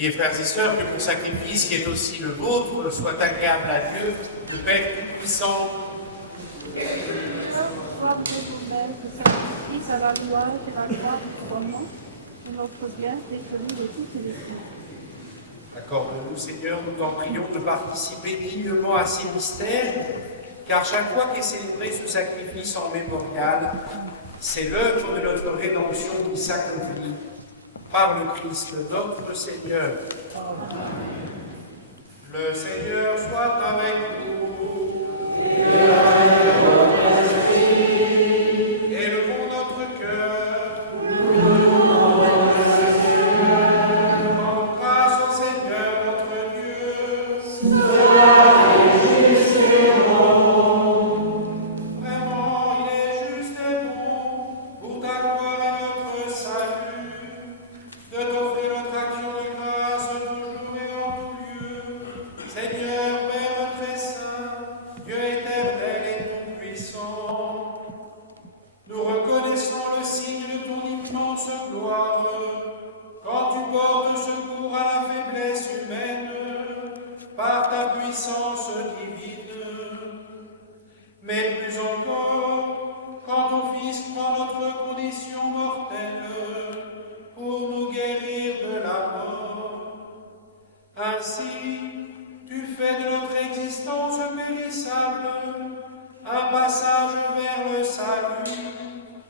Priez, frères et sœurs, que mon sacrifice, qui est aussi le vôtre, soit agréable à Dieu, le Père Tout-Puissant. À la gloire et la gloire du couronnement de notre bien et celui de toutes les filles. Accorde-nous, Seigneur, nous t'en prions, de participer dignement à ces mystères, car chaque fois qu'est célébré ce sacrifice en mémorial, c'est l'œuvre de notre rédemption qui s'accomplit par le Christ, notre Seigneur. Le Seigneur soit avec vous. Élevons notre cœur. Rends grâce au Seigneur notre Dieu. Vraiment, il est juste et bon, pour ta gloire et notre salut, de t'offrir notre action de grâce toujours et en tout lieu. Seigneur, Père très saint, Dieu éternel et tout-puissant, nous reconnaissons le signe de ton immense gloire, quand tu portes secours à la faiblesse humaine, par ta puissance divine. Mais plus encore, quand ton Fils prend notre condition mortelle, pour nous guérir de la mort. Ainsi, tu fais de notre existence périssable un passage vers le salut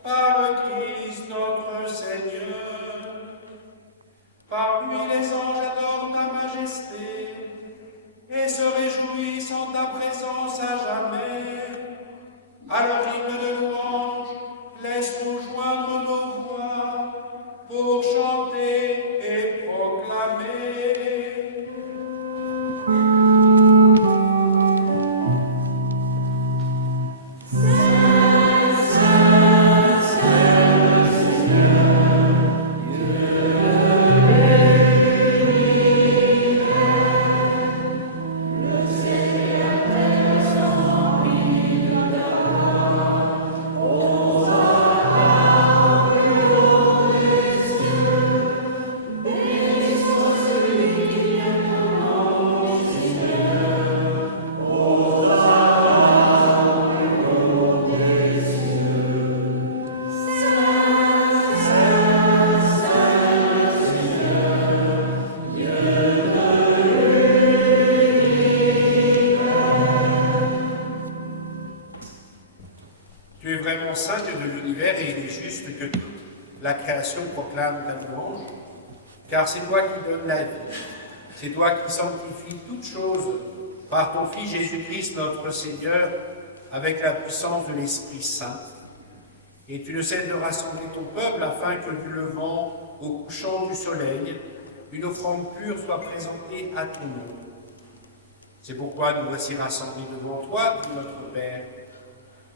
par le Christ notre Seigneur. Par lui les anges adorent ta majesté et se réjouissent en ta présence à jamais. À leur hymne de louange, laisse-nous joindre nos voix pour chanter et proclamer. Tu es vraiment saint de l'univers et il est juste que toute la création proclame ta louange, car c'est toi qui donnes la vie, c'est toi qui sanctifies toutes choses par ton Fils Jésus-Christ notre Seigneur, avec la puissance de l'Esprit Saint. Et tu ne cesses de rassembler ton peuple afin que du levant au couchant du soleil, une offrande pure soit présentée à ton nom. C'est pourquoi nous voici rassemblés devant toi, dit notre Père.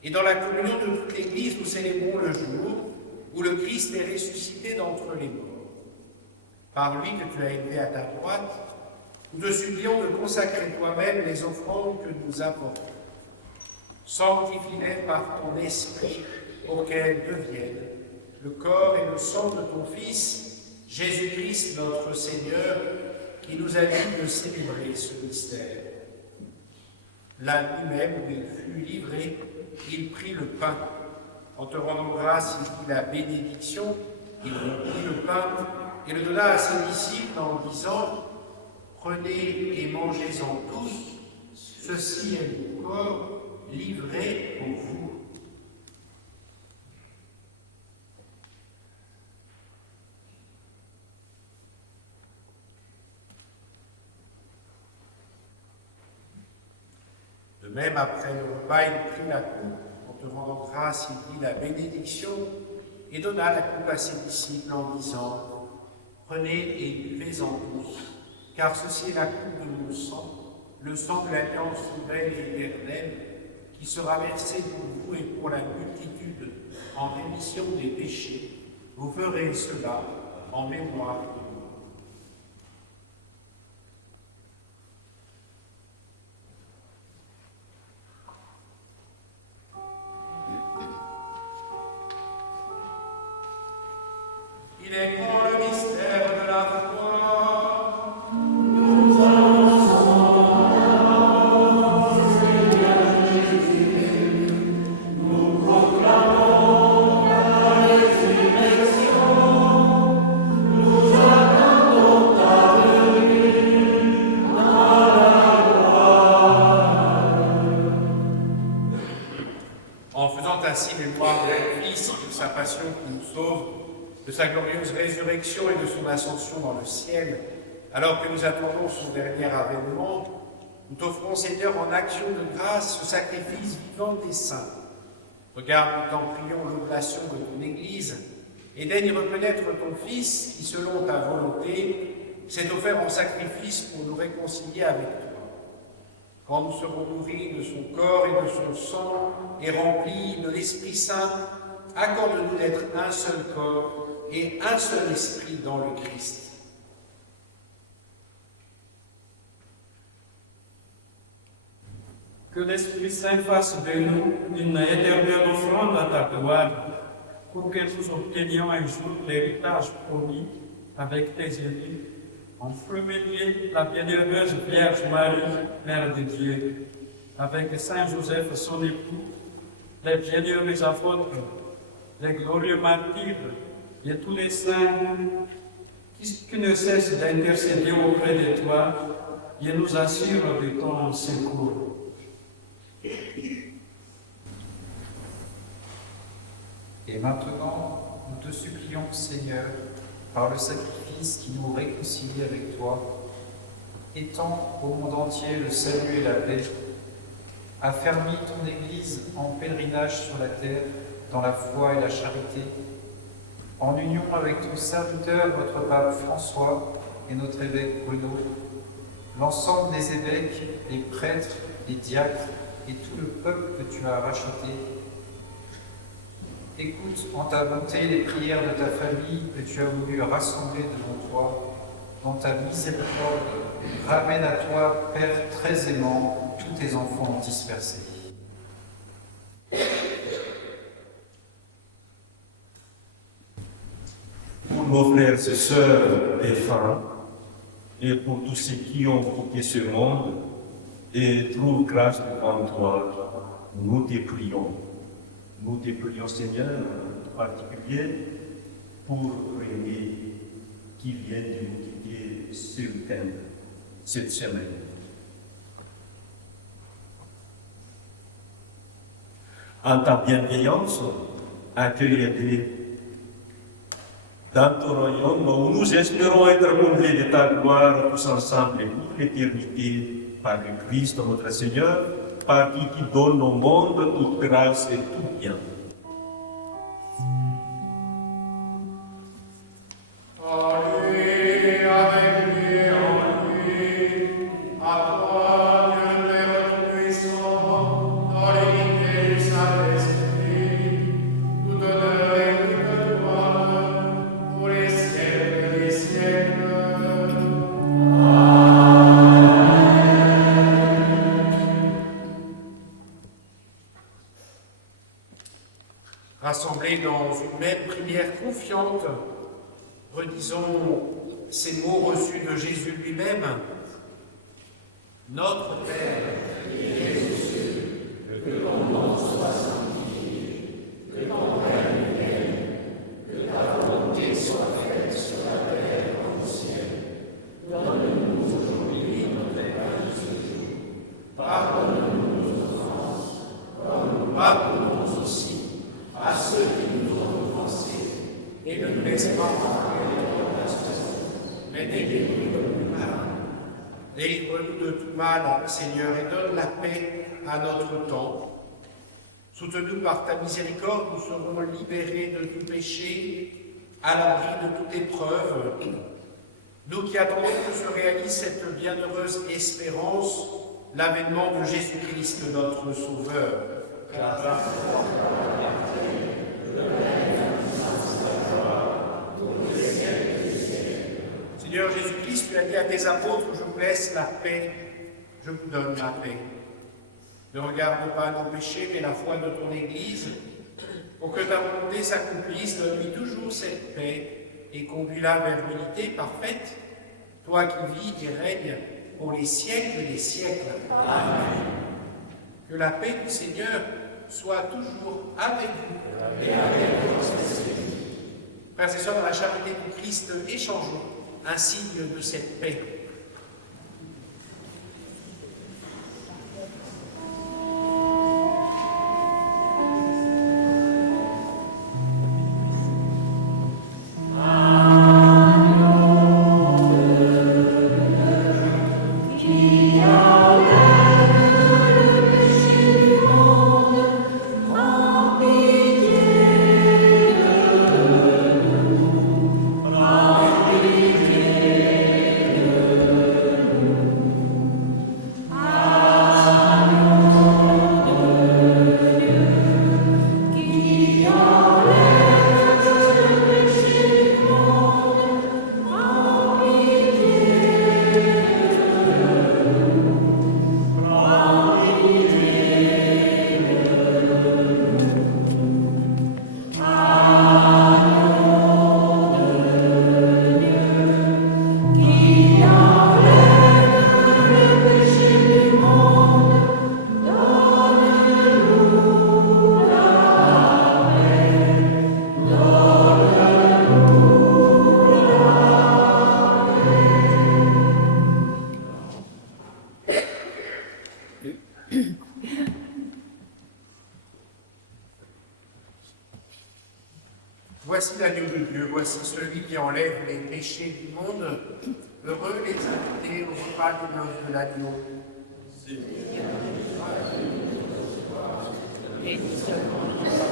Et dans la communion de toute l'Église, nous célébrons le jour où le Christ est ressuscité d'entre les morts. Par lui que tu as élevé à ta droite, nous te supplions de consacrer toi-même les offrandes que nous apportons. Sanctifie-les par ton esprit pour qu'elles deviennent le corps et le sang de ton Fils, Jésus-Christ notre Seigneur, qui nous a dit de célébrer ce mystère. La nuit même où il fut livré, il prit le pain. En te rendant grâce, il dit la bénédiction, il rompit le pain et le donna à ses disciples en disant « Prenez et mangez-en tous, ceci est mon corps livré pour vous. » De même, après le repas, il prit la coupe. En te rendant grâce, il dit la bénédiction et donna la coupe à ses disciples en disant « Prenez et buvez-en tous, car ceci est la coupe de mon sang, le sang de l'alliance nouvelle et éternelle, qui sera versé pour vous et pour la multitude en rémission des péchés. Vous ferez cela en mémoire de moi. » Il est grand le mystère de la foi. ainsi mémoire de ton Fils, de sa passion qui nous sauve, de sa glorieuse résurrection et de son ascension dans le ciel, alors que nous attendons son dernier avènement, nous t'offrons, Seigneur, en action de grâce, ce sacrifice vivant des saints. Regarde, nous t'en prions, l'oblation de ton Église, et daigne reconnaître ton Fils, qui, selon ta volonté, s'est offert en sacrifice pour nous réconcilier avec toi. Quand nous serons nourris de son corps et de son sang, et remplis de l'Esprit Saint, accorde-nous d'être un seul corps et un seul esprit dans le Christ. Que l'Esprit Saint fasse de nous une éternelle offrande à ta gloire, pour que nous obtenions un jour l'héritage promis avec tes élus, en premier la bienheureuse Vierge Marie, Mère de Dieu, avec Saint Joseph son époux, les bienheureux apôtres, les glorieux martyrs et tous les saints qui ne cessent d'intercéder auprès de toi et nous assurent de ton secours. Et maintenant, nous te supplions, Seigneur, par le sacrifice qui nous réconcilie avec toi, étends au monde entier le salut et la paix, affermis ton Église en pèlerinage sur la terre, dans la foi et la charité, en union avec ton serviteur, notre pape François et notre évêque Bruno, l'ensemble des évêques, les prêtres, les diacres et tout le peuple que tu as racheté. Écoute en ta bonté les prières de ta famille que tu as voulu rassembler devant toi. Dans ta miséricorde, ramène à toi, Père très aimant, tous tes enfants dispersés. Pour nos frères et sœurs défunts, et pour tous ceux qui ont quitté ce monde et trouvent grâce devant toi, nous te prions. Nous te prions, Seigneur, en particulier pour René, qui vient de nous quitter ce week-end, cette semaine. En ta bienveillance, accueille-les dans ton royaume où nous espérons être comblés de ta gloire tous ensemble et pour l'éternité par le Christ notre Seigneur, par qui tu donnes au monde toute grâce et tout bien. Rassemblés dans une même prière confiante, redisons ces mots reçus de Jésus lui-même. Notre Père, qui es aux cieux, que ton nom soit sanctifié, que ton règne vienne, que ta volonté soit faite sur la terre comme au ciel. Donne-nous aujourd'hui notre pain de ce jour. Pardonne-nous nos offenses, comme nous pardonnons aussi à ceux qui nous ont offensés, et ne nous laisse pas entrer dans la tentation, mais délivre-nous du mal. Délivre-nous de tout mal, Seigneur, et donne la paix à notre temps. Soutenu par ta miséricorde, nous serons libérés de tout péché, à l'abri de toute épreuve. Nous qui attendons que se réalise cette bienheureuse espérance, l'avènement de Jésus-Christ, notre Sauveur. Seigneur Jésus-Christ, tu as dit à tes apôtres, je vous laisse la paix, je vous donne la paix. Ne regarde pas nos péchés, mais la foi de ton Église, pour que ta volonté s'accomplisse, donne-lui toujours cette paix et conduis-la vers l'unité parfaite, toi qui vis et règnes pour les siècles des siècles. Amen. Que la paix du Seigneur soit toujours avec vous. Et avec votre esprit. Frères et sœurs, dans la charité du Christ, échangeons un signe de cette paix. Voici l'agneau de Dieu, voici celui qui enlève les péchés du monde. Heureux les invités au repas des noces de l'agneau. Et seulement